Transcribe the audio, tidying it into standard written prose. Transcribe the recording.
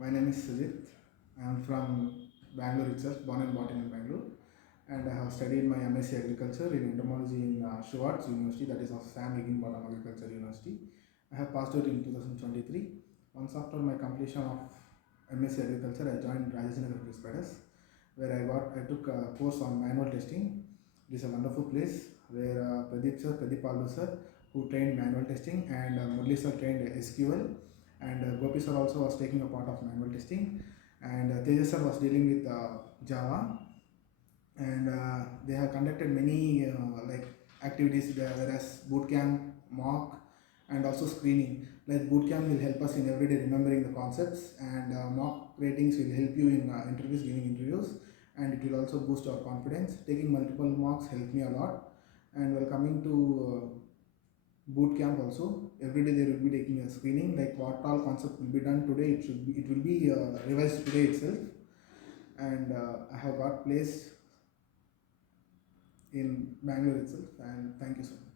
My name is Sujith. I am from Bangalore itself, born and brought in Bangalore, and I have studied my MSc Agriculture in entomology in Schwartz University, that is of Sam Higginbottom Agriculture University. I have passed out in 2023. Once after my completion of MSc Agriculture, I joined Rajajinagar QSpiders, where I took a course on manual testing. It is a wonderful place where Pradeep Aldu sir, who trained manual testing, and Murli sir trained SQL, and Gopi sir also was taking a part of manual testing, and Tejas sir was dealing with Java, and they have conducted many activities there, whereas bootcamp, mock, and also screening. Like bootcamp will help us in everyday remembering the concepts, and mock ratings will help you in interviews, giving interviews, and it will also boost our confidence. Taking multiple mocks helped me a lot, and while coming to boot camp also, every day they will be taking a screening, like what all concept will be done today. It will be revised today itself, and I have got placed in Bangalore itself, and thank you so much.